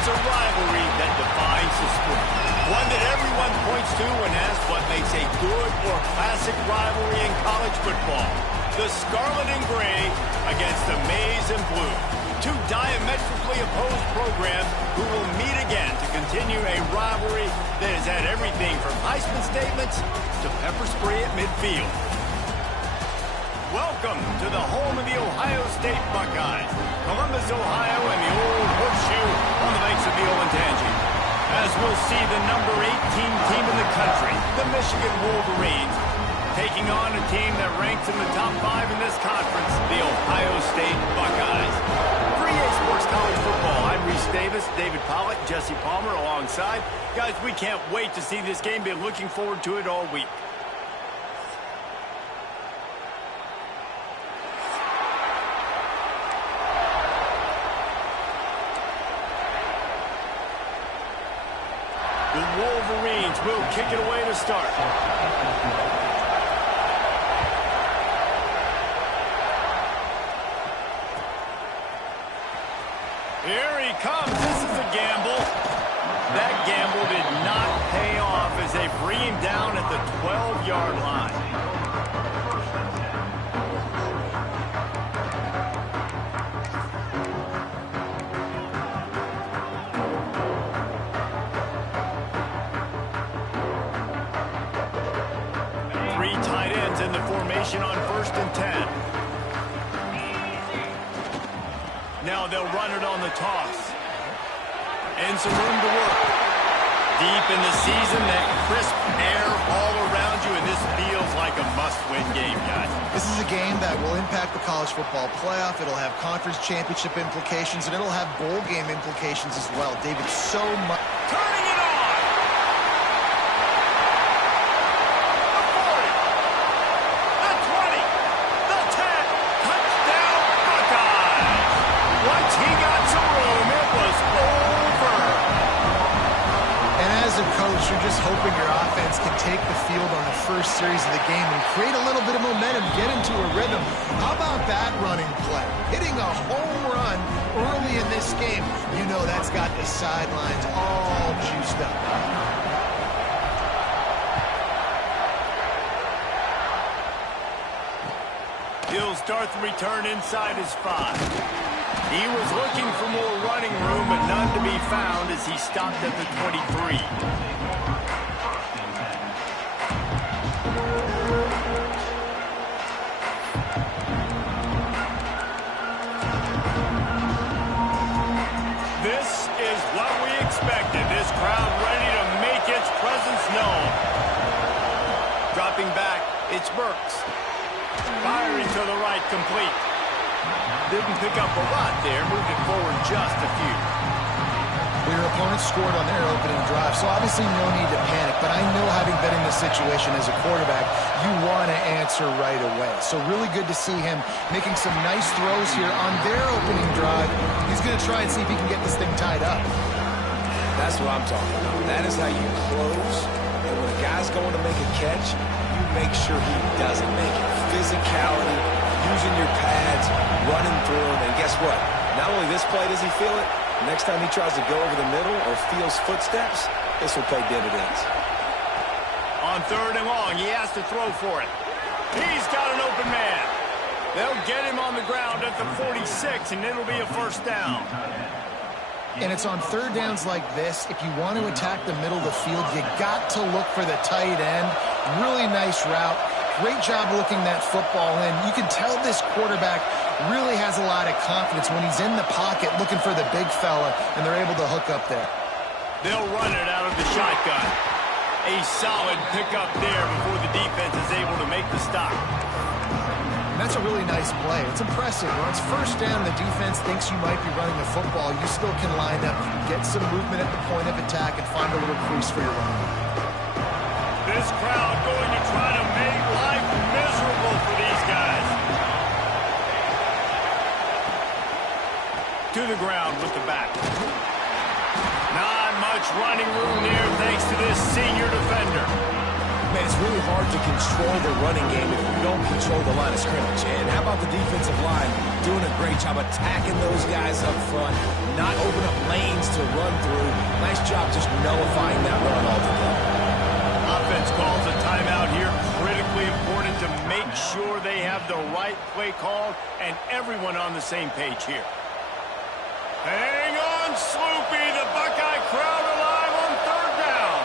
It's a rivalry that defines the sport. One that everyone points to when asked what makes a good or classic rivalry in college football. The Scarlet and Gray against the Maize and Blue. Two diametrically opposed programs who will meet again to continue a rivalry that has had everything from Heisman statements to pepper spray at midfield. Welcome to the home of the Ohio State Buckeyes, Columbus, Ohio, and the old horseshoe on the banks of the Ncaa26. As we'll see the number 18 team in the country, the Michigan Wolverines, taking on a team that ranks in the top 5 in this conference, the Ohio State Buckeyes. For EA Sports College Football, I'm Reese Davis, David Pollack, Jesse Palmer alongside. Guys, we can't wait to see this game. Been looking forward to it all week. The Wolverines will kick it away to start. Here he comes. This is a gamble. That gamble did not pay off as they bring him down at the 12-yard line. Three tight ends in the formation on 1st and 10. Now they'll run it on the toss. And some room to work. Deep in the season, that crisp air all around you, and this feels like a must-win game, guys. This is a game that will impact the college football playoff. It'll have conference championship implications, and it'll have bowl game implications as well. David, so much. Turning it on! The 40, the 20, the 10, touchdown Buckeyes! Once he got some room, it was over. And as a coach, you're just hoping your offense can take the field on the first series of the game and create a little bit of momentum, get into a rhythm. How about that running play? Hitting a home run early in this game. You know that's got the sidelines all juiced up. He'll start the return inside his 5. He was looking for more running room, but none to be found as he stopped at the 23. This is what we expected. This crowd ready to make its presence known. Dropping back, it's Burks. Firing to the right, complete. Didn't pick up a lot there, moved it forward just a few. Well, your opponent scored on their opening drive, so obviously no need to panic, but I know having been in this situation as a quarterback, you want to answer right away. So really good to see him making some nice throws here on their opening drive. He's going to try and see if he can get this thing tied up. That's what I'm talking about. That is how you close, and when a guy's going to make a catch, you make sure he doesn't make it. Physicality, using your pads, running through him, and guess what? Not only this play does he feel it, next time he tries to go over the middle or feels footsteps, this will pay dividends. On 3rd and long, he has to throw for it. He's got an open man. They'll get him on the ground at the 46, and it'll be a 1st down. And it's on 3rd downs like this. If you want to attack the middle of the field, you got to look for the tight end. Really nice route. Great job looking that football in. You can tell this quarterback really has a lot of confidence when he's in the pocket looking for the big fella, and they're able to hook up there. They'll run it out of the shotgun. A solid pickup there before the defense is able to make the stop. And that's a really nice play. It's impressive. When it's 1st down, the defense thinks you might be running the football. You still can line up, get some movement at the point of attack, and find a little crease for your run. This crowd going to try to make life miserable for these guys. To the ground with the back. Not much running room there thanks to this senior defender. Man, it's really hard to control the running game if you don't control the line of scrimmage. And how about the defensive line doing a great job attacking those guys up front, not open up lanes to run through. Nice job just nullifying that run altogether. Offense calls a timeout here. Critically important to make sure they have the right play called and everyone on the same page here. Hang on, Sloopy. The Buckeye crowd alive on third down.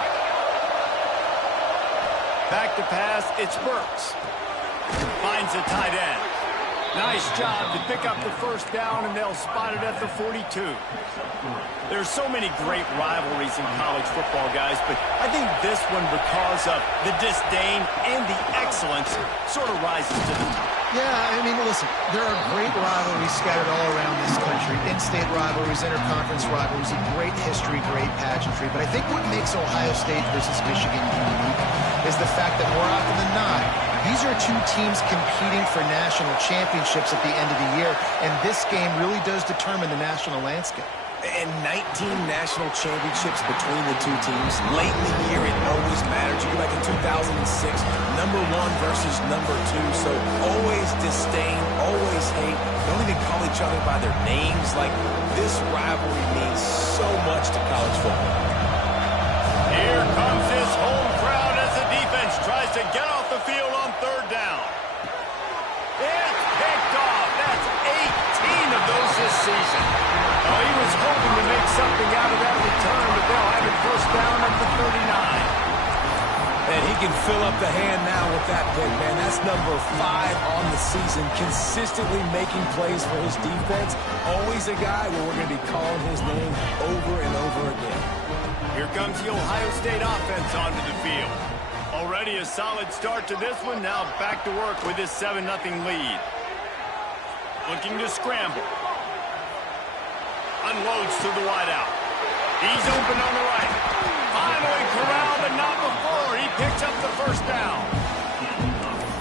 Back to pass, it's Burks. Finds the tight end. Nice job to pick up the first down, and they'll spot it at the 42. There's so many great rivalries in college football, guys, but I think this one, because of the disdain and the excellence, sort of rises to the top. Yeah, I mean, listen, there are great rivalries scattered all around this country. In-state rivalries, interconference rivalries, a great history, great pageantry. But I think what makes Ohio State versus Michigan unique is the fact that more often than not, these are two teams competing for national championships at the end of the year, and this game really does determine the national landscape. And 19 national championships between the two teams. Late in the year, it always mattered. You go back in 2006, number 1 versus number 2. So always disdain, always hate. Don't even call each other by their names. Like, this rivalry means so much to college football. Here comes this home crowd as the defense tries to get off the field on third down. It's picked off. That's 18 of those this season. Oh, he was hoping to make something out of that return, but they'll have it first down at the 39. And he can fill up the hand now with that pick, man. That's number 5 on the season, consistently making plays for his defense. Always a guy where we're going to be calling his name over and over again. Here comes the Ohio State offense onto the field. Already a solid start to this one. Now back to work with this 7-0 lead. Looking to scramble. Unloads to the wideout. He's open on the right. Finally corralled, but not before. He picks up the first down.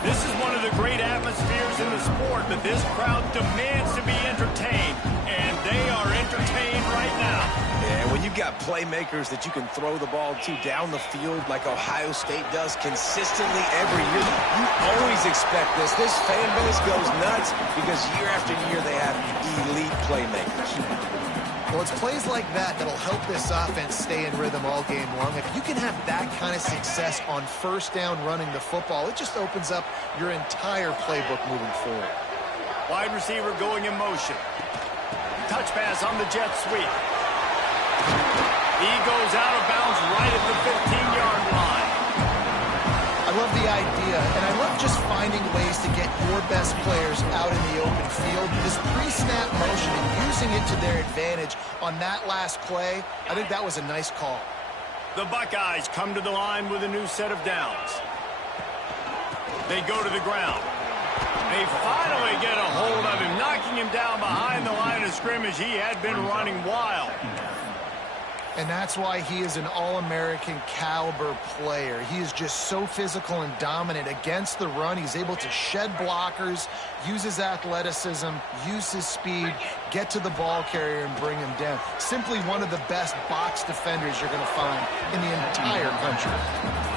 This is one of the great atmospheres in the sport, but this crowd demands to be entertained, and they are entertained right now. Yeah, when you've got playmakers that you can throw the ball to down the field like Ohio State does consistently every year, you always expect this. This fan base goes nuts because year after year they have elite playmakers. Well, it's plays like that that'll help this offense stay in rhythm all game long. If you can have that kind of success on first down running the football, it just opens up your entire playbook moving forward. Wide receiver going in motion. Touch pass on the jet sweep. He goes out of bounds right at the 15-yard line. I love the idea, and I love just finding ways to get your best players out in the open field. This pre-snap motion and using it to their advantage on that last play, I think that was a nice call. The Buckeyes come to the line with a new set of downs. They go to the ground. They finally get a hold of him, knocking him down behind the line of scrimmage. He had been running wild. And that's why he is an All-American caliber player. He is just so physical and dominant against the run. He's able to shed blockers, use his athleticism, use his speed, get to the ball carrier and bring him down. Simply one of the best box defenders you're going to find in the entire country.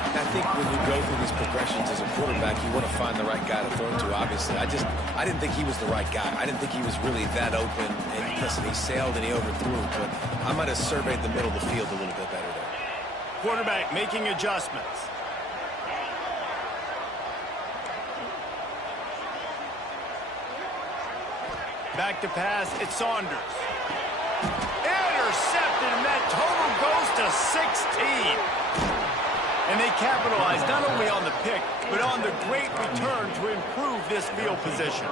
I think when you go through these progressions as a quarterback, you want to find the right guy to throw to, obviously. I didn't think he was the right guy. I didn't think he was really that open. And listen, he sailed and he overthrew, but I might have surveyed the middle of the field a little bit better there. Quarterback making adjustments. Back to pass, it's Saunders. Intercepted, and that total goes to 16. And they capitalize not only on the pick, but on the great return to improve this field position.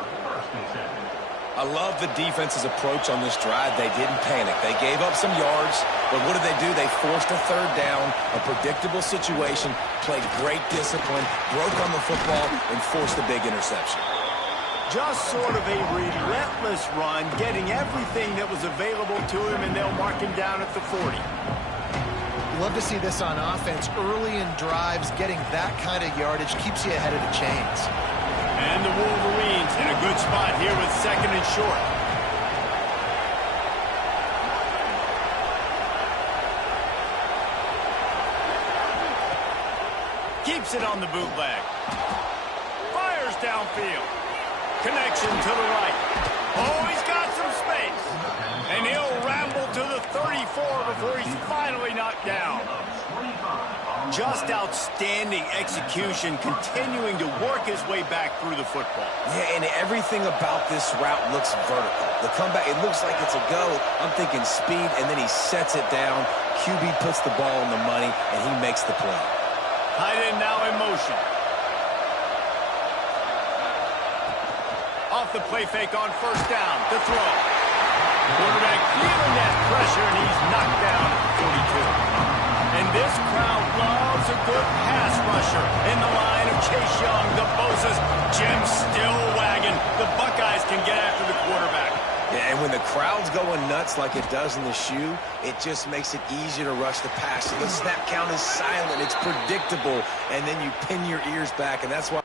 I love the defense's approach on this drive. They didn't panic. They gave up some yards, but what did they do? They forced a third down, a predictable situation, played great discipline, broke on the football, and forced a big interception. Just sort of a relentless run, getting everything that was available to him, and they'll mark him down at the 40. Love to see this on offense. Early in drives, getting that kind of yardage keeps you ahead of the chains. And the Wolverines in a good spot here with 2nd and short. Keeps it on the bootleg. Fires downfield. Connection to the right. Oh, he's got some space. And he'll ramble to the 34 before he's finally knocked down. Just outstanding execution, continuing to work his way back through the football. Yeah, and everything about this route looks vertical. The comeback, it looks like it's a go. I'm thinking speed, and then he sets it down. QB puts the ball on the money, and he makes the play. Tight end now in motion. Off the play fake on first down. The throw. Quarterback feeling that pressure, and he's knocked down at the 42. And this crowd loves a good pass rusher in the line of Chase Young, the Bosa's. Jim still wagging. The Buckeyes can get after the quarterback. Yeah, and when the crowd's going nuts like it does in the shoe, it just makes it easier to rush the pass. So the snap count is silent. It's predictable. And then you pin your ears back, and that's why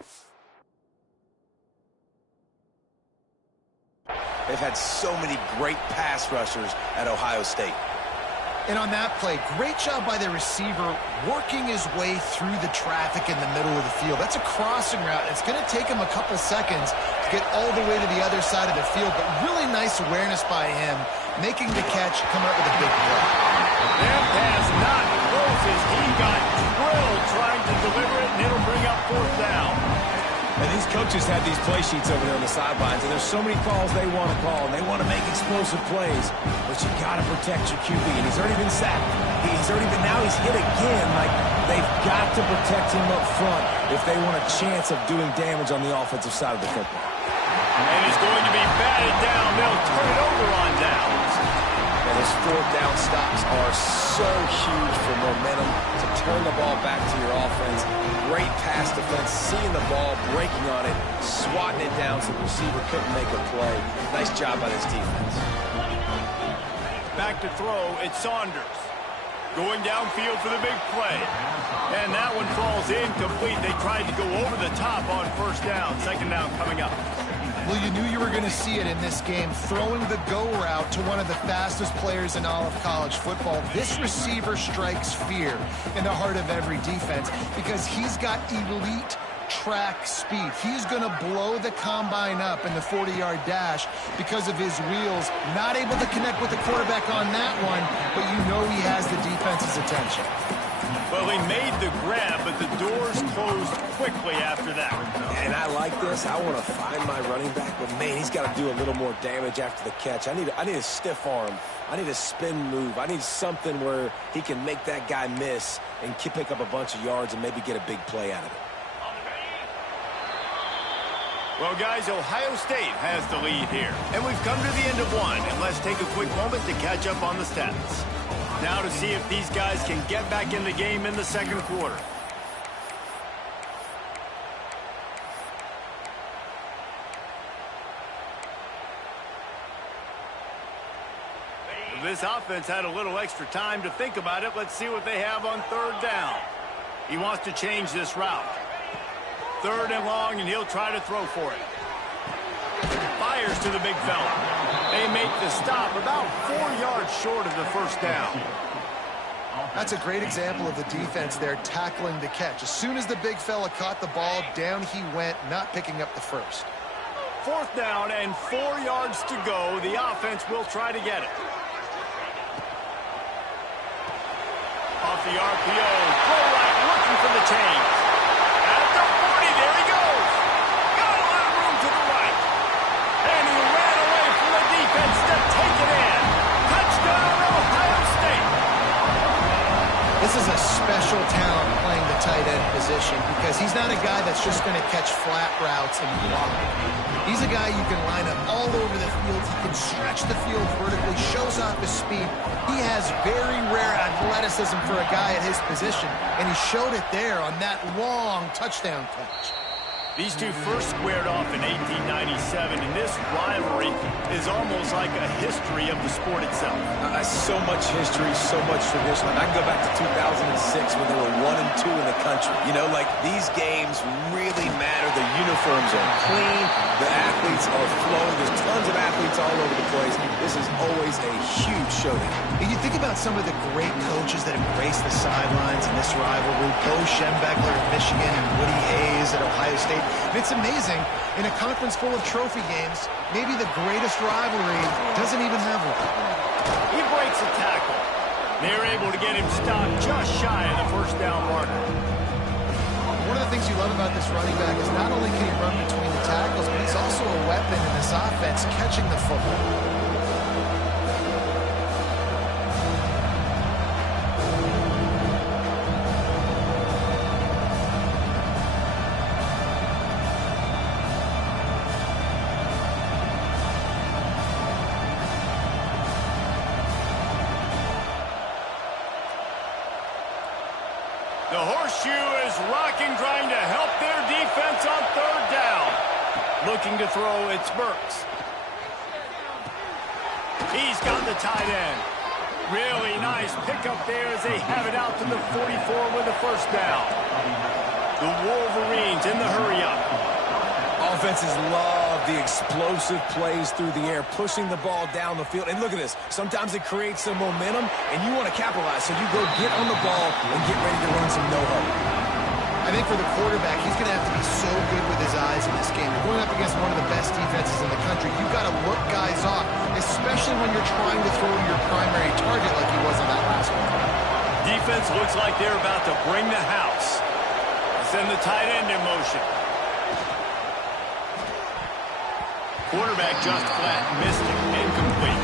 they've had so many great pass rushers at Ohio State. And on that play, great job by the receiver working his way through the traffic in the middle of the field. That's a crossing route. It's going to take him a couple seconds to get all the way to the other side of the field, but really nice awareness by him, making the catch, come up with a big play. That pass not close as he got drilled trying to deliver it, and it'll bring up fourth down. And these coaches have these play sheets over there on the sidelines, and there's so many calls they want to call, and they want to make explosive plays, but you got to protect your QB, and he's already been sacked. Now he's hit again. Like, they've got to protect him up front if they want a chance of doing damage on the offensive side of the football. And he's going to be batted down. They'll turn it over on downs. And his fourth down stops are so huge for momentum to turn the ball back to your offense. Great pass defense, seeing the ball, breaking on it, swatting it down so the receiver couldn't make a play. Nice job by this defense. Back to throw, it's Saunders. Going downfield for the big play. And that one falls incomplete. They tried to go over the top on first down. Second down coming up. Well, you knew you were going to see it in this game, throwing the go route to one of the fastest players in all of college football. This receiver strikes fear in the heart of every defense because he's got elite track speed. He's going to blow the combine up in the 40-yard dash because of his wheels. Not able to connect with the quarterback on that one, but you know he has the defense's attention. Well, he made the grab, but the doors closed quickly after that. And I like this. I want to find my running back, but, man, he's got to do a little more damage after the catch. I need a stiff arm. I need a spin move. I need something where he can make that guy miss and pick up a bunch of yards and maybe get a big play out of it. Well, guys, Ohio State has the lead here. And we've come to the end of one. And let's take a quick moment to catch up on the stats. Now to see if these guys can get back in the game in the second quarter. This offense had a little extra time to think about it. Let's see what they have on third down. He wants to change this route. Third and long, and he'll try to throw for it. Fires to the big fella. They make the stop about 4 yards short of the first down. That's a great example of the defense there tackling the catch. As soon as the big fella caught the ball, down he went, not picking up the first. Fourth down and 4 yards to go. The offense will try to get it. Off the RPO, throw right, looking for the change. At the 40, there he goes. Got a lot of room to the right. And he ran away from the defense to take it in. Touchdown, Ohio State. This is a special talent playing the tight end position because he's not a guy that's just going to catch flat routes and block. He's a guy you can line up all over the field. He can stretch the field vertically, shows off his speed. He has very rare athleticism for a guy at his position, and he showed it there on that long touchdown catch. These two first squared off in 1897, and this rivalry is almost like a history of the sport itself. So much history, so much tradition. I can go back to 2006 when they were 1-2 in the country. You know, like, these games really matter. The uniforms are clean. The athletes are flowing. There's tons of athletes all over the place. This is always a huge showdown. And you think about some of the great coaches that embrace the sidelines in this rivalry. Bo Schembechler of Michigan and Woody Hayes at Ohio State. And it's amazing, in a conference full of trophy games, maybe the greatest rivalry doesn't even have one. He breaks a tackle. They're able to get him stopped just shy of the first down marker. One of the things you love about this running back is not only can he run between the tackles, but he's also a weapon in this offense catching the football. The horseshoe is rocking, trying to help their defense on third down. Looking to throw, it's Burks. He's got the tight end. Really nice pickup there as they have it out to the 44 with the first down. The Wolverines in the hurry-up. Offenses love the explosive plays through the air, pushing the ball down the field. And look at this. Sometimes it creates some momentum, and you want to capitalize. So you go get on the ball and get ready to run some no-huddle. I think for the quarterback, he's going to have to be so good with his eyes in this game. You're going up against one of the best defenses in the country. You've got to look guys off, especially when you're trying to throw to your primary target like he was on that last one. Defense looks like they're about to bring the house. Send the tight end in motion. Quarterback just flat, missed it, incomplete.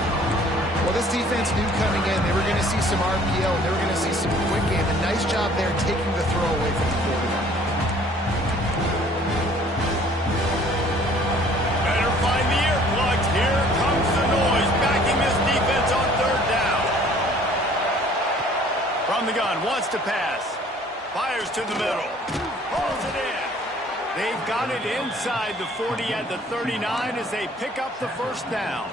Well, this defense knew coming in they were going to see some RPO, and they were going to see some quick game. A nice job there taking the throw away from the quarterback. Better find the earplugs. Here comes the noise, backing this defense on third down. From the gun, wants to pass. Fires to the middle. Pulls it in. They've got it inside the 40 at the 39 as they pick up the first down.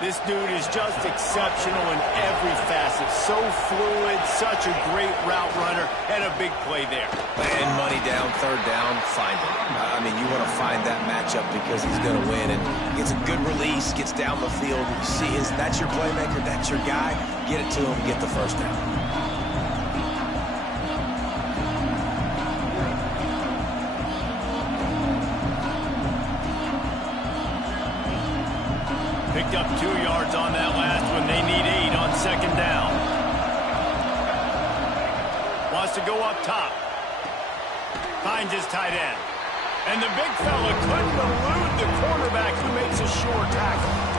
This dude is just exceptional in every facet. So fluid, such a great route runner, and a big play there. And money down, third down, find it. I mean, you want to find that matchup because he's going to win. And gets a good release, gets down the field. You see that's your playmaker, that's your guy. Get it to him, get the first down. Picked up 2 yards on that last one. They need 8 on second down. Wants to go up top. Finds his tight end. And the big fella couldn't elude the quarterback who makes a sure tackle.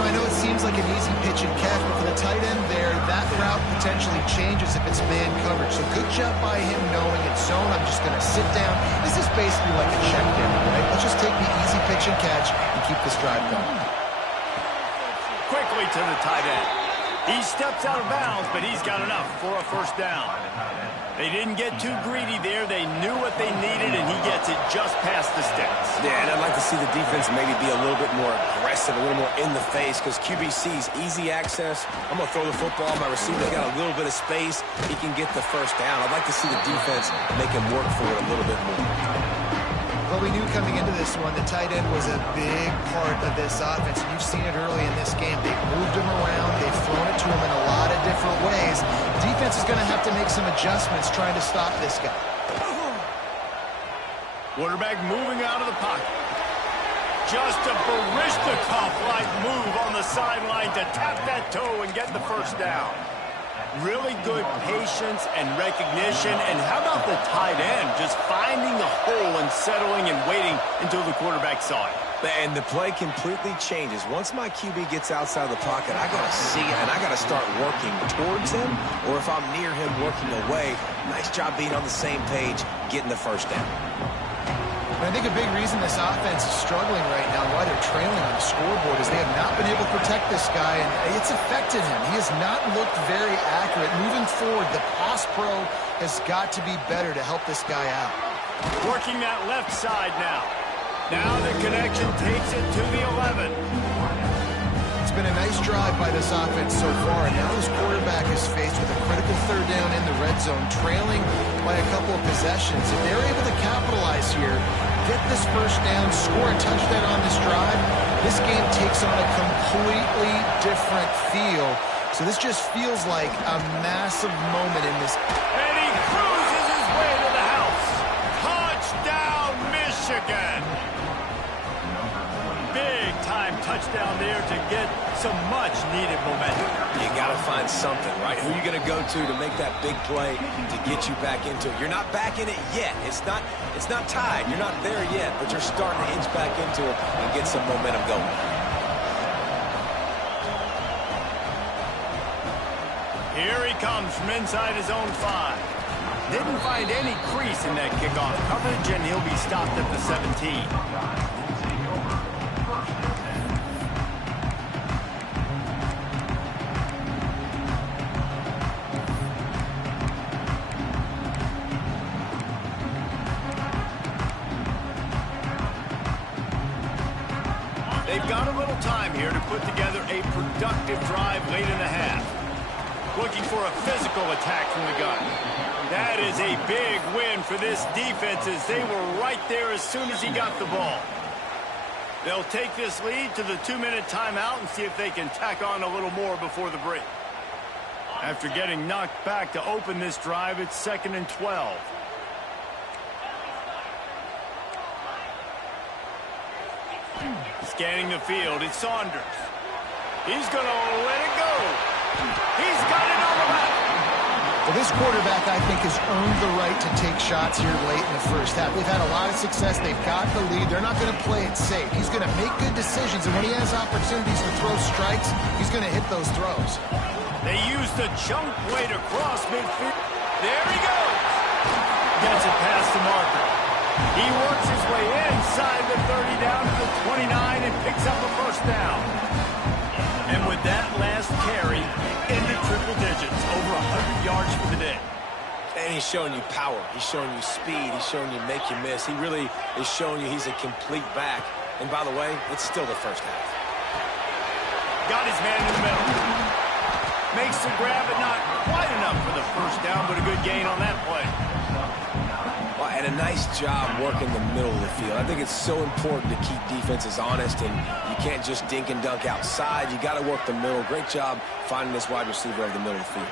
I know it seems like an easy pitch and catch, but for the tight end there, that route potentially changes if it's man coverage. So good job by him knowing it's zone. I'm just going to sit down. This is basically like a check down, right? Let's just take the easy pitch and catch and keep this drive going. Quickly to the tight end. He steps out of bounds, but he's got enough for a first down. They didn't get too greedy there. They knew what they needed, and he gets it just past the sticks. Yeah, and I'd like to see the defense maybe be a little bit more aggressive, a little more in the face, because QB sees easy access. I'm going to throw the football. My receiver's got a little bit of space. He can get the first down. I'd like to see the defense make him work for it a little bit more. Well, we knew coming into this one the tight end was a big part of this offense. You've seen it early in this game. They've moved him around. They've thrown it to him in a lot of different ways. Defense is going to have to make some adjustments trying to stop this guy. Quarterback moving out of the pocket. Just a Barishnikov-like move on the sideline to tap that toe and get the first down. Really good patience and recognition. And how about the tight end just finding the hole and settling and waiting until the quarterback saw it? And the play completely changes. Once my QB gets outside of the pocket, I got to see it, and I got to start working towards him, or if I'm near him, working away. Nice job being on the same page, getting the first down. I think a big reason this offense is struggling right now, why they're trailing on the scoreboard, is they have not been able to protect this guy, and it's affected him. He has not looked very accurate. Moving forward, the pass pro has got to be better to help this guy out. Working that left side now. Now the connection takes it to the 11. It's been a nice drive by this offense so far, and now this quarterback is faced with a critical third down in the red zone, trailing by a couple of possessions. If they're able to capitalize here, get this first down, score a touchdown on this drive, this game takes on a completely different feel. So this just feels like a massive moment in this. And he cruises his way to the house. Touchdown, Michigan. Big time touchdown there to get some much needed momentum. You got to find something, right? Who are you going to go to make that big play to get you back into it? You're not back in it yet. It's not tied. You're not there yet, but you're starting to inch back into it and get some momentum going. Here he comes from inside his own 5. Didn't find any crease in that kickoff coverage, and he'll be stopped at the 17. They've got a little time here to put together a productive drive late in the half. Looking for a physical attack from the gun. That is a big win for this defense as they were right there as soon as he got the ball. They'll take this lead to the 2-minute timeout and see if they can tack on a little more before the break. After getting knocked back to open this drive, it's 2nd and 12. Scanning the field, it's Saunders. He's going to let it go. He's got it on the back. Well, this quarterback, I think, has earned the right to take shots here late in the first half. They've had a lot of success. They've got the lead. They're not going to play it safe. He's going to make good decisions, and when he has opportunities to throw strikes, he's going to hit those throws. They use the chunk play to cross midfield. There he goes. Gets it past the marker. He works his way inside the 30 down to the 29 and picks up a first down. And with that last carry, into triple digits, over 100 yards for the day. And he's showing you power. He's showing you speed. He's showing you make you miss. He really is showing you he's a complete back. And by the way, it's still the first half. Got his man in the middle. Makes the grab, but not quite enough for the first down, but a good gain on that play. Well, and a nice job working the middle of the field. I think it's so important to keep defenses honest, and you can't just dink and dunk outside. You got to work the middle. Great job finding this wide receiver of the middle of the field.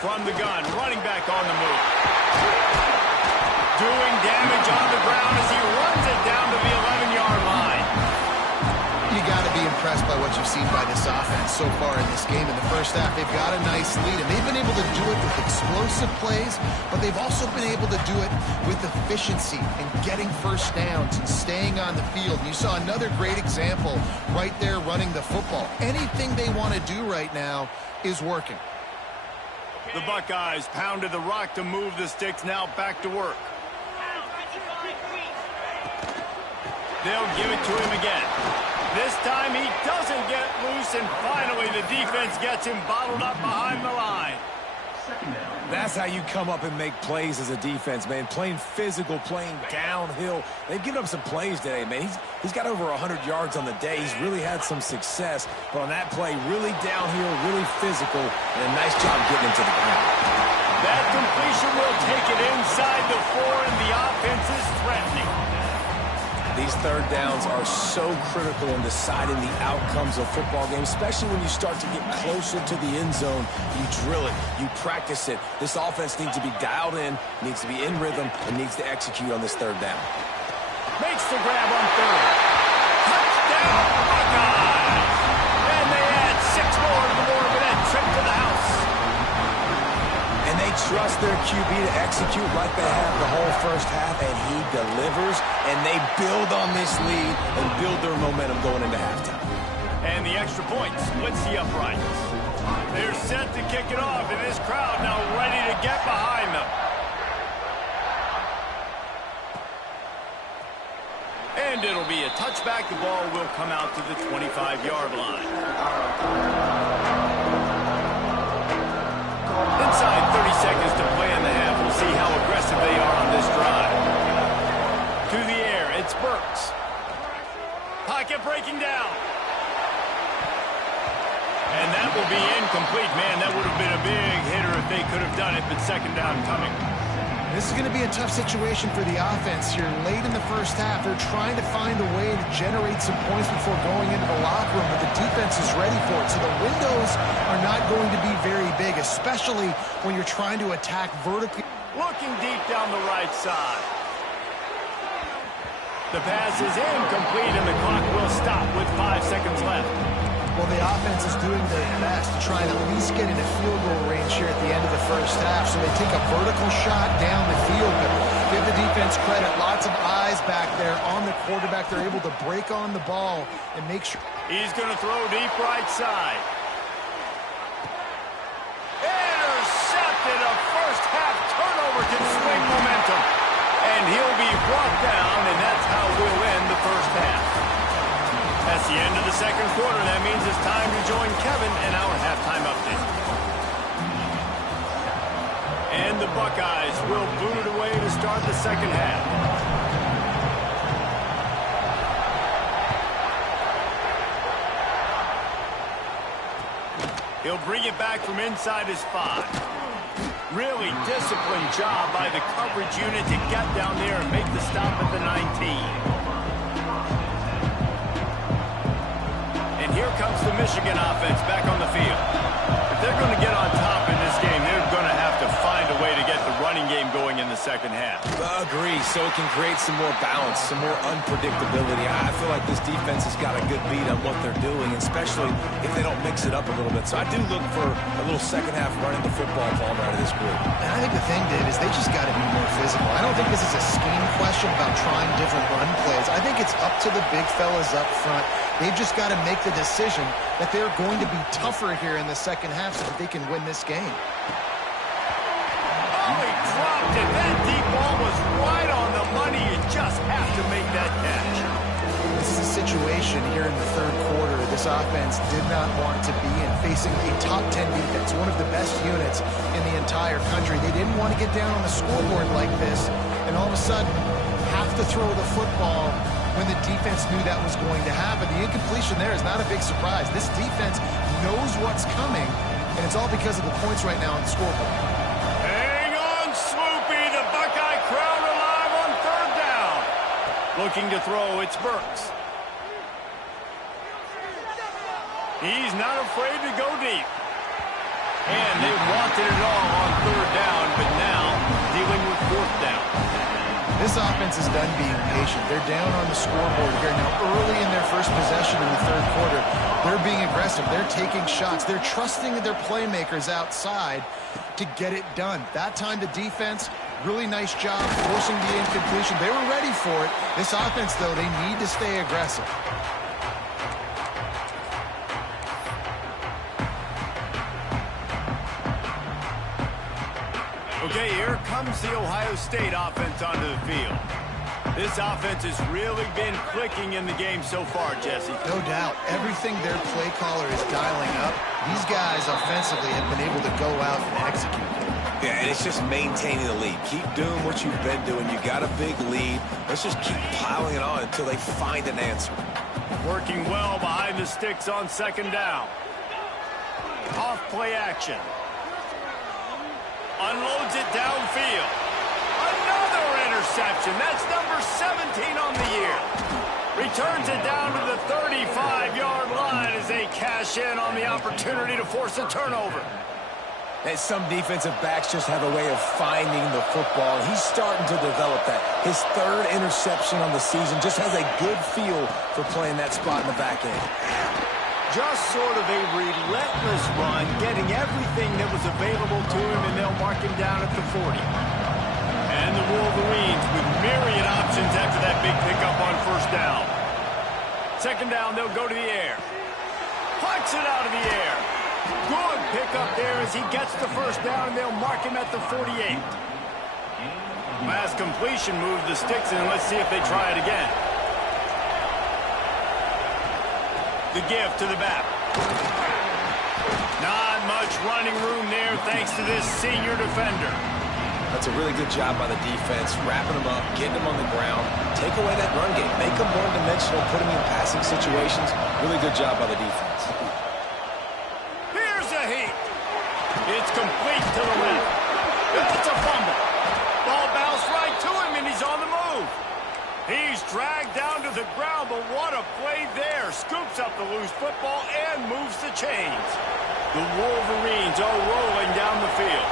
From the gun, running back on the move. Doing damage on the ground as he runs it down to the 11-yard line. You got to be impressed by what you've seen by this offense so far in this game. In the first half, they've got a nice lead, and they've been able to do it with explosive plays, but they've also been able to do it with efficiency and getting first downs and staying on the field. And you saw another great example right there running the football. Anything they want to do right now is working. The Buckeyes pounded the rock to move the sticks, now back to work. They'll give it to him again. This time he doesn't get loose, and finally the defense gets him bottled up behind the line. That's how you come up and make plays as a defense, man. Playing physical, playing downhill. They've given up some plays today, man. He's got over 100 yards on the day. He's really had some success. But on that play, really downhill, really physical, and a nice job getting into the ground. That completion will take it inside the 4, and the offense is threatening. These third downs are so critical in deciding the outcomes of football games, especially when you start to get closer to the end zone. You drill it, you practice it. This offense needs to be dialed in, needs to be in rhythm, and needs to execute on this third down. Makes the grab on 3rd. Touchdown, Buckeyes! And they add 6 more to the board with that trip to the house. And they trust their QB to execute like they have the whole first half, and he delivers, and they build on this lead and build their momentum going into halftime. And the extra point splits the uprights. They're set to kick it off, and this crowd now ready to get behind them. And it'll be a touchback. The ball will come out to the 25-yard line. Inside 30 seconds to play in the half. We'll see how aggressive they are on this drive. To the air, it's Burks. Pocket breaking down. And that will be incomplete. Man, that would have been a big hitter if they could have done it, but second down coming. This is going to be a tough situation for the offense here. Late in the first half, they're trying to find a way to generate some points before going into the locker room, but the defense is ready for it. So the windows are not going to be very big, especially when you're trying to attack vertically. Looking deep down the right side. The pass is incomplete, and the clock will stop with 5 seconds left. Well, the offense is doing their best to try and at least get into field goal range here at the end of the first half. So they take a vertical shot down the field, but give the defense credit. Lots of eyes back there on the quarterback. They're able to break on the ball and make sure. He's going to throw deep right side. Intercepted. A first half turnover can swing momentum. And he'll be brought down, and that's how we'll end the first half. That's the end of the second quarter. That means it's time to join Kevin in our halftime update. And the Buckeyes will boot it away to start the second half. He'll bring it back from inside his 5. Really disciplined job by the coverage unit to get down there and make the stop at the 19. Here comes the Michigan offense back on the field. If they're going to get on top in this game, they're going to have to find a way to get the running game going in the second half. Agree, so it can create some more balance, some more unpredictability. I feel like this defense has got a good beat on what they're doing, especially if they don't mix it up a little bit. So I do look for a little second half running the football ball out of this group. And I think the thing, Dave, is they just got to be more physical. I don't think this is a scheme question about trying different run plays. I think it's up to the big fellas up front. They've just got to make the decision that they're going to be tougher here in the second half so that they can win this game. Oh, he dropped it. That deep ball was right on the money. You just have to make that catch. This is a situation here in the third quarter this offense did not want to be in, facing a top 10 defense, one of the best units in the entire country. They didn't want to get down on the scoreboard like this and all of a sudden have to throw the football when the defense knew that was going to happen. The incompletion there is not a big surprise. This defense knows what's coming, and it's all because of the points right now on the scoreboard. Hang on, Swoopy. The Buckeye crowd alive on third down. Looking to throw, it's Burks. He's not afraid to go deep. And they wanted it all on third down, but now dealing with fourth down. This offense is done being patient. They're down on the scoreboard here. Now, early in their first possession in the third quarter, they're being aggressive. They're taking shots. They're trusting their playmakers outside to get it done. That time, the defense, really nice job forcing the incompletion. They were ready for it. This offense, though, they need to stay aggressive. Okay, here comes the Ohio State offense onto the field. This offense has really been clicking in the game so far, Jesse. No doubt. Everything their play caller is dialing up, these guys offensively have been able to go out and execute. Yeah, and it's just maintaining the lead. Keep doing what you've been doing. You got a big lead. Let's just keep piling it on until they find an answer. Working well behind the sticks on second down. Off play action. Unloads it downfield. Another interception. That's number 17 on the year. Returns it down to the 35-yard line as they cash in on the opportunity to force a turnover. And some defensive backs just have a way of finding the football. He's starting to develop that. His third interception on the season just has a good feel for playing that spot in the back end. Just sort of a relentless run, getting everything that was available to him, and they'll mark him down at the 40. And the Wolverines with myriad options after that big pickup on first down. Second down, they'll go to the air. Punts it out of the air. Good pickup there as he gets the first down, and they'll mark him at the 48. Pass completion moved the sticks, and let's see if they try it again. The give to the back. Not much running room there thanks to this senior defender. That's a really good job by the defense, wrapping them up, getting them on the ground, take away that run game, make them one-dimensional, put them in passing situations. Really good job by the defense. Here's a heat. It's complete to the left. That's a fumble. Ball to the ground, but what a play there. Scoops up the loose football and moves the chains. The Wolverines are rolling down the field.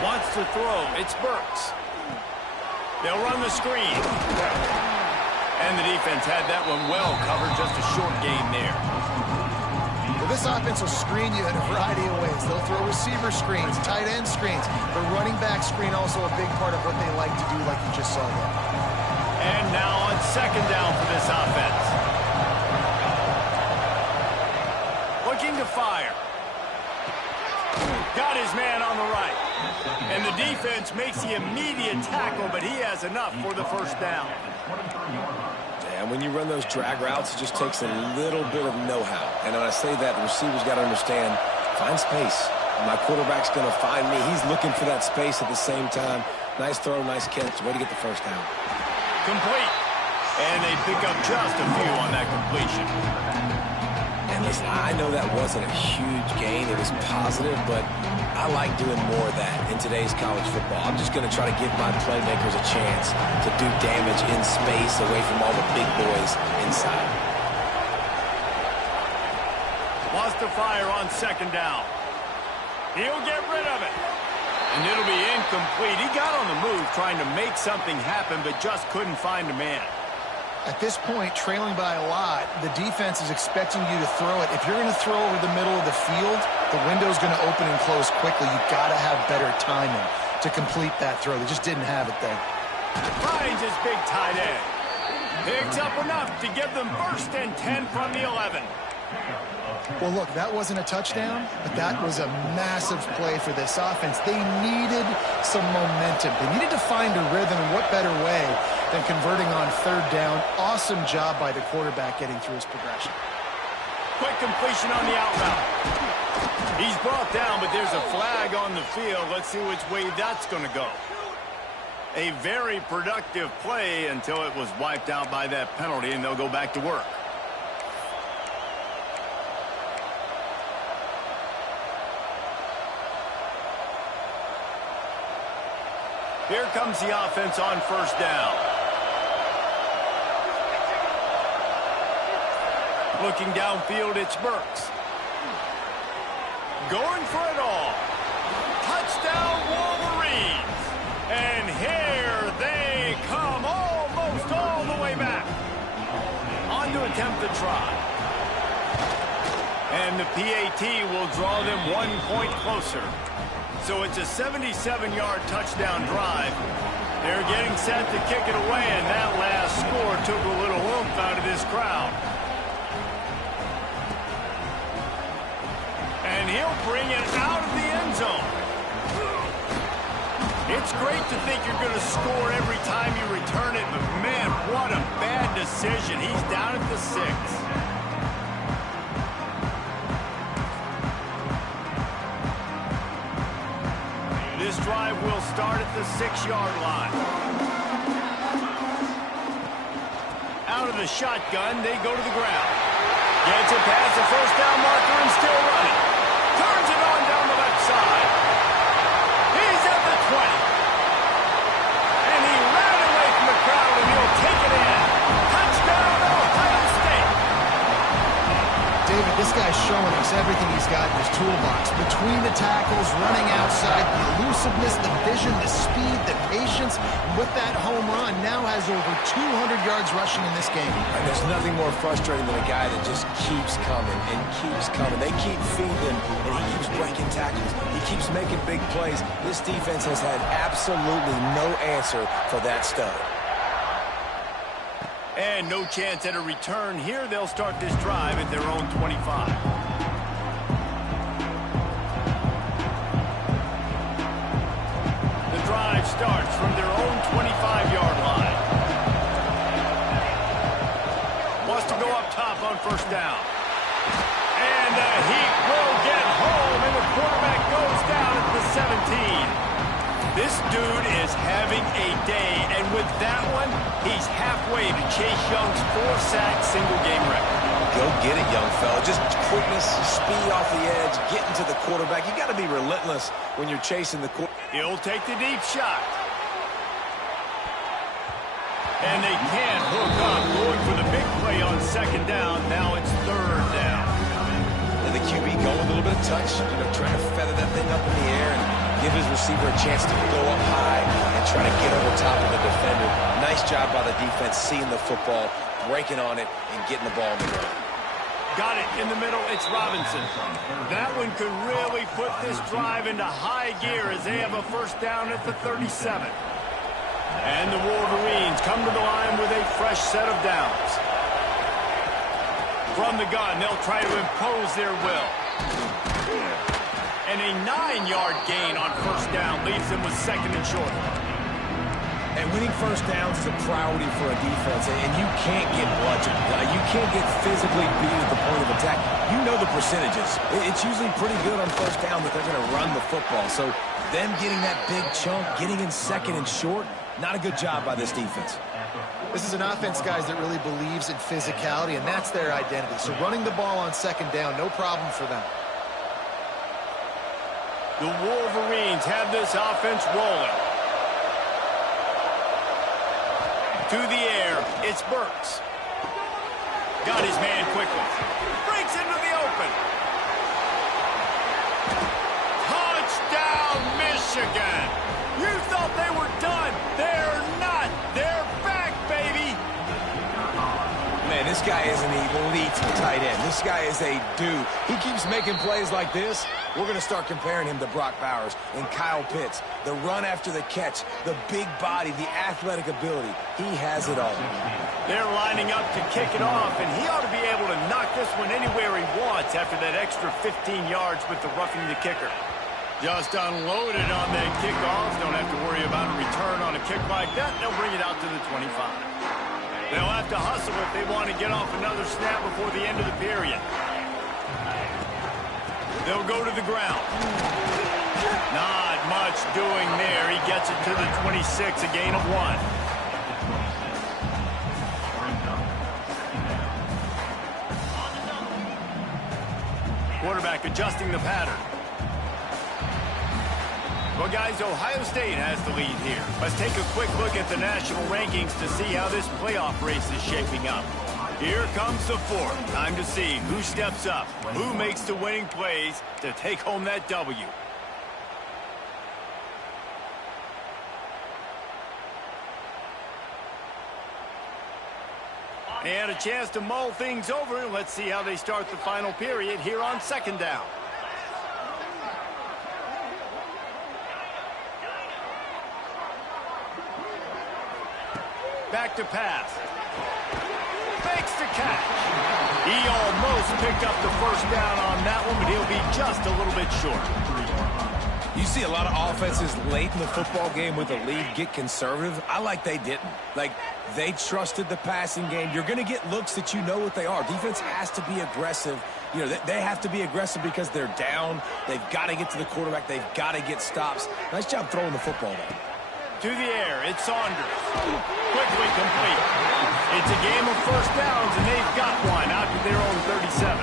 Wants to throw. It's Burks. They'll run the screen. And the defense had that one well covered. Just a short game there. Well, this offense will screen you in a variety of ways. They'll throw receiver screens, tight end screens. The running back screen also a big part of what they like to do, like you just saw there. And now on second down for this offense. Looking to fire. Got his man on the right. And the defense makes the immediate tackle, but he has enough for the first down. And when you run those drag routes, it just takes a little bit of know-how. And when I say that, the receiver's got to understand, find space. My quarterback's going to find me. He's looking for that space at the same time. Nice throw, nice catch. Way to get the first down. Complete. And they pick up just a few on that completion. And listen, I know that wasn't a huge gain. It was positive, but I like doing more of that in today's college football. I'm just going to try to give my playmakers a chance to do damage in space away from all the big boys inside. Wants to fire on second down. He'll get rid of it. And it'll be incomplete. He got on the move trying to make something happen, but just couldn't find a man. At this point, trailing by a lot, the defense is expecting you to throw it. If you're going to throw over the middle of the field, the window's going to open and close quickly. You've got to have better timing to complete that throw. They just didn't have it there. Finds his big tight end. Picks up enough to give them first and 10 from the 11. Well, look, that wasn't a touchdown, but that was a massive play for this offense. They needed some momentum. They needed to find a rhythm, and what better way than converting on third down. Awesome job by the quarterback getting through his progression. Quick completion on the out route. He's brought down, but there's a flag on the field. Let's see which way that's going to go. A very productive play until it was wiped out by that penalty, and they'll go back to work. Here comes the offense on first down. Looking downfield, it's Burks. Going for it all. Touchdown, Wolverines. And here they come, almost all the way back. On to attempt the try. And the PAT will draw them 1 point closer. So it's a 77-yard touchdown drive. They're getting set to kick it away, and that last score took a little oomph out of this crowd. And he'll bring it out of the end zone. It's great to think you're going to score every time you return it, but man, what a bad decision. He's down at the 6. This drive will start at the 6-yard line. Out of the shotgun, they go to the ground. Gets it past the first down marker and still running. Turns it on down the left side. He's at the 20. And he ran away from the crowd, and he'll take it in. Touchdown, Ohio State. David, this guy's showing us everything he's got in his toolbox. Between the tackles, running outside, the elusiveness, the vision, the speed, the patience. With that home run, now has over 200 yards rushing in this game. And there's nothing more frustrating than a guy that just keeps coming and keeps coming. They keep feeding him, and he keeps breaking tackles. He keeps making big plays. This defense has had absolutely no answer for that stud. And no chance at a return here. They'll start this drive at their own 25. The drive starts from their own 25-yard line. Wants to go up top on first down. And the Heat will get home, and the quarterback goes down at the 17. This dude is having a day, and with that one, he's halfway to Chase Young's 4-sack single-game record. Go get it, young fella. Just quickness, speed off the edge, getting to the quarterback. You got to be relentless when you're chasing the quarterback. He'll take the deep shot. And they can't hook up. Going for the big play on second down. Now it's third down. And the QB going a little bit of touch, trying to feather that thing up in the air and give his receiver a chance to go up high and try to get over top of the defender. Nice job by the defense seeing the football, breaking on it, and getting the ball on the ground. Got it in the middle. It's Robinson. That one could really put this drive into high gear as they have a first down at the 37. And the Wolverines come to the line with a fresh set of downs. From the gun, they'll try to impose their will. And a 9-yard gain on first down leaves them with second and short. And winning first downs is a priority for a defense, and you can't get bludgeoned. You can't get physically beat at the point of attack. You know the percentages. It's usually pretty good on first down that they're going to run the football. So them getting that big chunk, getting in second and short, not a good job by this defense. This is an offense, guys, that really believes in physicality, and that's their identity. So running the ball on second down, no problem for them. The Wolverines have this offense rolling. To the air, it's Burks. Got his man quickly. Breaks into the open. Touchdown, Michigan! You thought they were done. They're not. They're back, baby. Man, this guy is an elite tight end. This guy is a dude. He keeps making plays like this. We're going to start comparing him to Brock Bowers and Kyle Pitts. The run after the catch, the big body, the athletic ability. He has it all. They're lining up to kick it off, and he ought to be able to knock this one anywhere he wants after that extra 15 yards with the roughing the kicker. Just unloaded on that kickoff. Don't have to worry about a return on a kick like that. They'll bring it out to the 25. They'll have to hustle if they want to get off another snap before the end of the period. They'll go to the ground. Not much doing there. He gets it to the 26, a gain of 1. Quarterback adjusting the pattern. Well, guys, Ohio State has the lead here. Let's take a quick look at the national rankings to see how this playoff race is shaping up. Here comes the fourth. Time to see who steps up, who makes the winning plays to take home that W. And a chance to mull things over. Let's see how they start the final period here on second down. Back to pass. Fakes to catch. He almost picked up the first down on that one, but he'll be just a little bit short. You see a lot of offenses late in the football game with a lead get conservative. I like they didn't. Like, they trusted the passing game. You're going to get looks that you know what they are. Defense has to be aggressive. You know, they have to be aggressive because they're down. They've got to get to the quarterback. They've got to get stops. Nice job throwing the football, though. To the air, it's Saunders. Quickly complete. It's a game of first downs, and they've got one out to their own 37.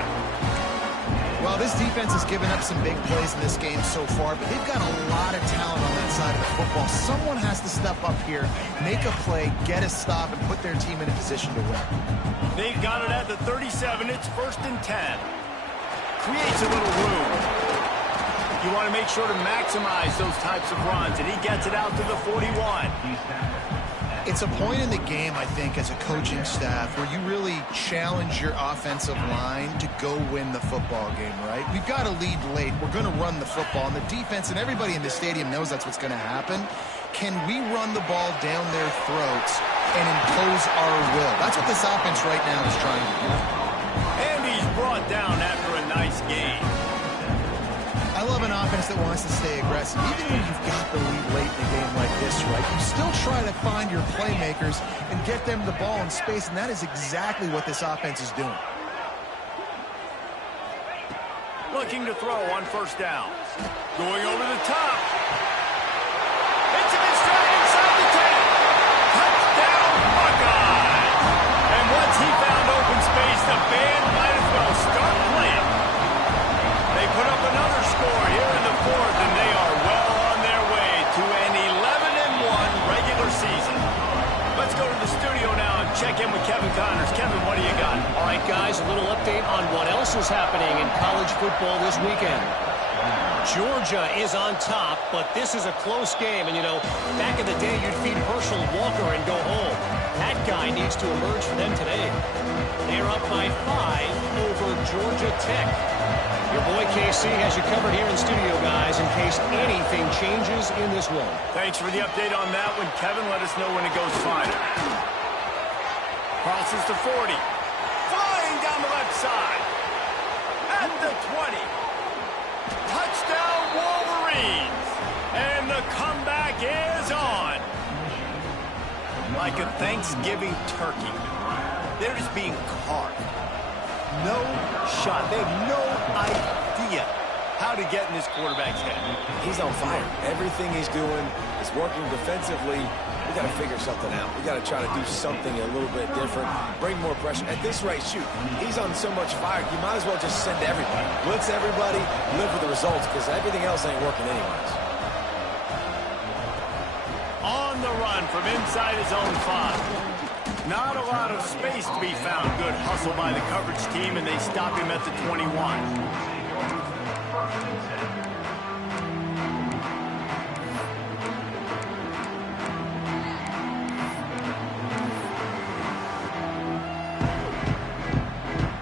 Well, this defense has given up some big plays in this game so far, but they've got a lot of talent on that side of the football. Someone has to step up here, make a play, get a stop, and put their team in a position to win. They've got it at the 37. It's 1st and 10. Creates a little room. You want to make sure to maximize those types of runs, and he gets it out to the 41. It's a point in the game, I think, as a coaching staff where you really challenge your offensive line to go win the football game, right? We've got a lead late. We're going to run the football, and the defense and everybody in the stadium knows that's what's going to happen. Can we run the ball down their throats and impose our will? That's what this offense right now is trying to do. And he's brought down after a nice game. I love an offense that wants to stay aggressive. Even when you've got the lead late in a game like this, right, you still try to find your playmakers and get them the ball in space, and that is exactly what this offense is doing. Looking to throw on first down. Going over the top. It's an straight inside the 10. Touchdown, Buckeyes. And once he found open space, the band might as well start playing. They put up another score here in the fourth, and they are well on their way to an 11-1 regular season. Let's go to the studio on what else is happening in college football this weekend. Georgia is on top, but this is a close game. And, you know, back in the day, you'd feed Herschel Walker and go home. That guy needs to emerge for them today. They're up by 5 over Georgia Tech. Your boy KC has you covered here in studio, guys, in case anything changes in this one. Thanks for the update on that one, Kevin. Let us know when it goes final. Crosses to 40. Flying down the left side. At the 20. Touchdown, Wolverines. And the comeback is on. Like a Thanksgiving turkey. They're just being carved. No shot. They have no idea how to get in this quarterback's head. He's on fire. Everything he's doing is working defensively. We got to figure something out. We got to try to do something a little bit different. Bring more pressure. At this rate, shoot, he's on so much fire, you might as well just send everybody. Blitz everybody, live with the results, because everything else ain't working anyways. On the run from inside his own 5. Not a lot of space to be found. Good hustle by the coverage team, and they stop him at the 21.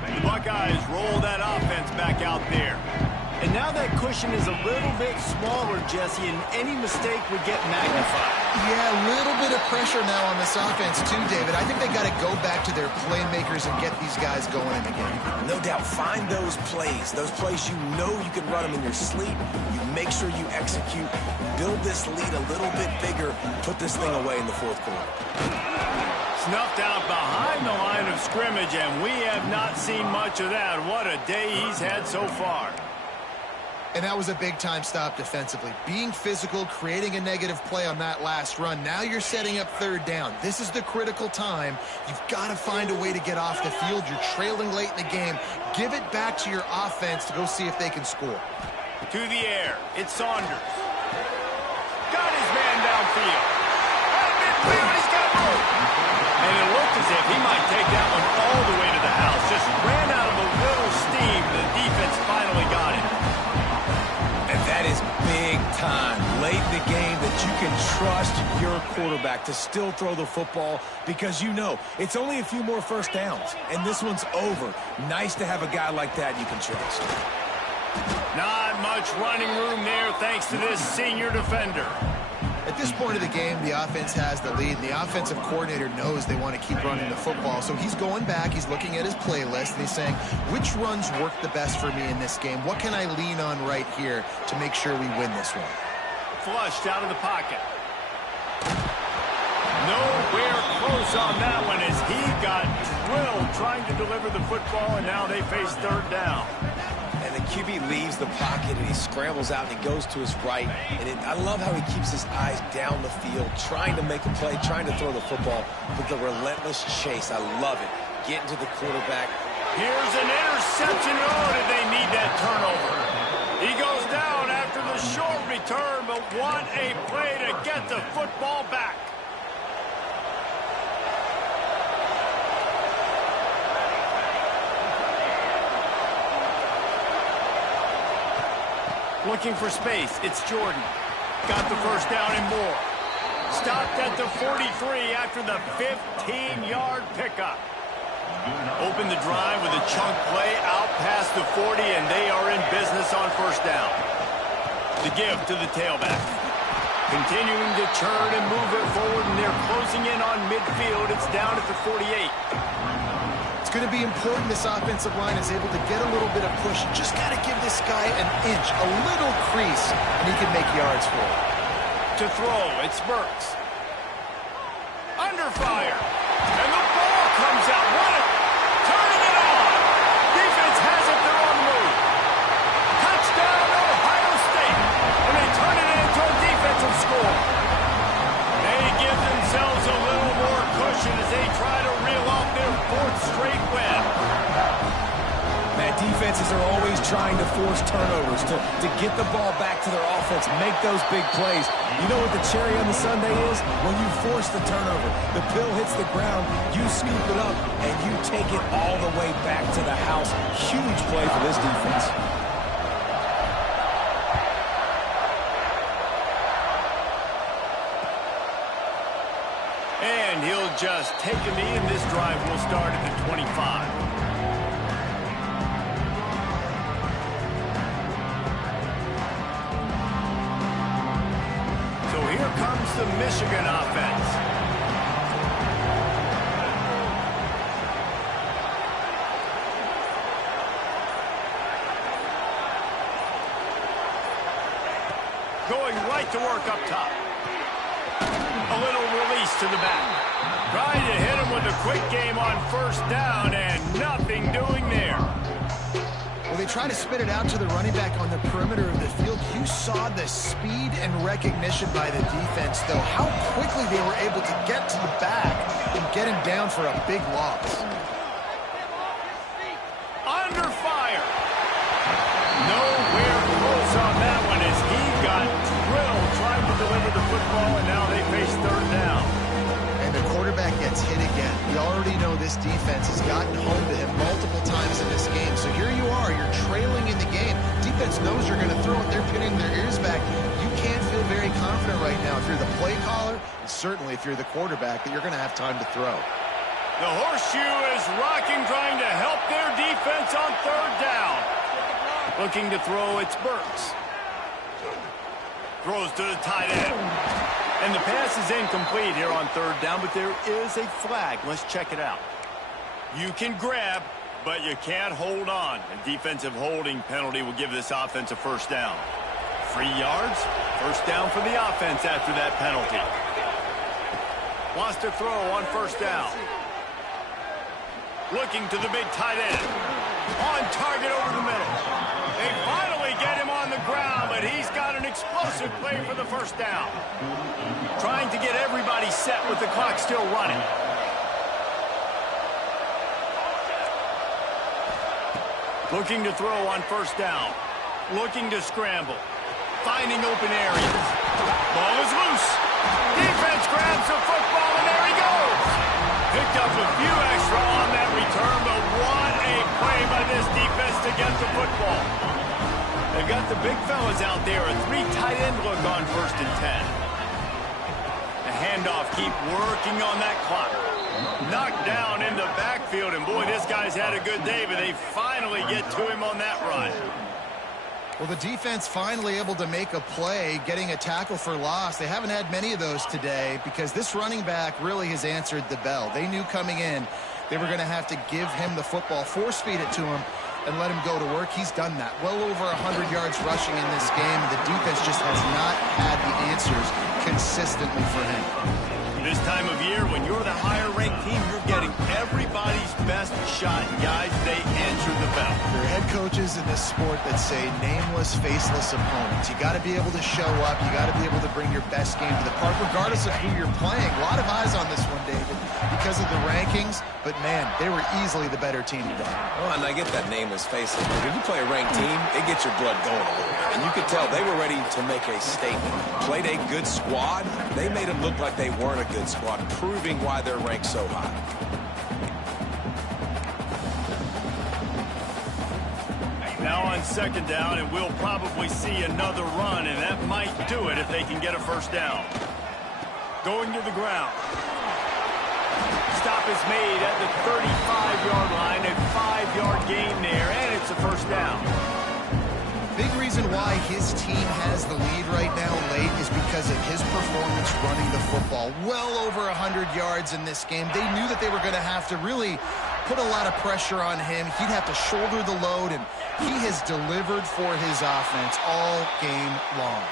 The Buckeyes roll that offense back out there. And now that cushion is a little bit smaller, Jesse, and any mistake would get magnified. Yeah, a little bit of pressure now on this offense too, David. I think they got to go back to their playmakers and get these guys going in the game. No doubt. Find those plays you know you can run them in your sleep. You make sure you execute. Build this lead a little bit bigger. Put this thing away in the fourth quarter. Snuffed out behind the line of scrimmage, and we have not seen much of that. What a day he's had so far. And that was a big-time stop defensively. Being physical, creating a negative play on that last run. Now you're setting up third down. This is the critical time. You've got to find a way to get off the field. You're trailing late in the game. Give it back to your offense to go see if they can score. To the air. It's Saunders. Got his man downfield. At midfield, he's got room. And it looked as if he might take that one all the way to the house. Just ran out of a little steam. The defense finally got it. And that is big time late in the game that you can trust your quarterback to still throw the football, because you know it's only a few more first downs, and this one's over. Nice to have a guy like that you can trust. Not much running room there thanks to this senior defender. At this point of the game, the offense has the lead, and the offensive coordinator knows they want to keep running the football. So he's going back, he's looking at his playlist, and he's saying, which runs work the best for me in this game? What can I lean on right here to make sure we win this one? Flushed out of the pocket. Nowhere close on that one as he got drilled trying to deliver the football, and now they face third down. And the QB leaves the pocket, and he scrambles out, and he goes to his right. And I love how he keeps his eyes down the field, trying to make a play, trying to throw the football, but the relentless chase. I love it. Getting to the quarterback. Here's an interception. Oh, did they need that turnover? He goes down after the short return, but what a play to get the football back. Looking for space. It's Jordan. Got the first down and more. Stopped at the 43 after the 15-yard pickup. Open the drive with a chunk play out past the 40, and they are in business on first down. The give to the tailback. Continuing to churn and move it forward, and they're closing in on midfield. It's down at the 48. It's going to be important this offensive line is able to get a little bit of push. Just got to give this guy an inch, a little crease, and he can make yards for it. To throw, it's Burks. Under fire. And the ball comes out. Turning it on. Defense has it. They're on the move. Touchdown, Ohio State. And they turn it into a defensive score. They give themselves a little more cushion as they try to reel off their fourth straight win. Man, Defenses are always trying to force turnovers, to get the ball back to their offense, make those big plays. You know what the cherry on the sundae is? When you force the turnover, the pill hits the ground, you scoop it up, and you take it all the way back to the house. Huge play for this defense. And he'll just take a knee, and this drive will start at the 25. So here comes the Michigan offense. Going right to work up top. A little release to the back. Trying to hit him with a quick game on first down, and nothing doing there. Well, they try to spit it out to the running back on the perimeter of the field. You saw the speed and recognition by the defense, though, how quickly they were able to get to the back and get him down for a big loss. Under fire. Nowhere close on that one as he got drilled trying to deliver the football, and now they face third down. And the quarterback gets hit again. We already know this defense has gotten home to him multiple times in this game. So here you are, you're trailing in the game. Defense knows you're going to throw it. They're pinning their ears back. You can't feel very confident right now if you're the play caller, and certainly if you're the quarterback, that you're going to have time to throw. The horseshoe is rocking, trying to help their defense on third down. Looking to throw, it's Burks. Throws to the tight end. And the pass is incomplete here on third down, but there is a flag. Let's check it out. You can grab, but you can't hold on. A defensive holding penalty will give this offense a first down. 3 yards, first down for the offense after that penalty. Wants to throw on first down. Looking to the big tight end. On target over the middle. They finally get him on the ground, but he's got an explosive play for the first down. Trying to get everybody set with the clock still running. Looking to throw on first down. Looking to scramble. Finding open areas. Ball is loose. Defense grabs the football, and there he goes. Picked up a few extra on that return, but what a play by this defense to get the football. They've got the big fellas out there. A 3 tight end look on 1st and 10. The handoff, keep working on that clock. Knocked down in the backfield, and boy, this guy's had a good day, but they finally get to him on that run. Well, the defense finally able to make a play, getting a tackle for loss. They haven't had many of those today because this running back really has answered the bell. They knew coming in they were going to have to give him the football, force feed it to him, and let him go to work. He's done that. Well over 100 yards rushing in this game. The defense just has not had the answers consistently for him. This time of year, when you're the higher-ranked team, you're getting everybody's best shot. Guys, they answer the bell. There are head coaches in this sport that say nameless, faceless opponents. You got to be able to show up. You got to be able to bring your best game to the park, regardless of who you're playing. A lot of eyes on this one, David, because of the rankings. But, man, they were easily the better team today. Well, and I get that nameless, faceless. But if you play a ranked team, it gets your blood going a little bit. And you could tell they were ready to make a statement. Played a good squad. They made it look like they weren't a good squad, proving why they're ranked so high. Now on 2nd down, and we'll probably see another run, and that might do it if they can get a first down. Going to the ground. Stop is made at the 35-yard line, a 5-yard gain there, and it's a first down. Big reason why his team has the lead right now late is because of his performance running the football. Well over 100 yards in this game. They knew that they were going to have to really put a lot of pressure on him. He'd have to shoulder the load, and he has delivered for his offense all game long.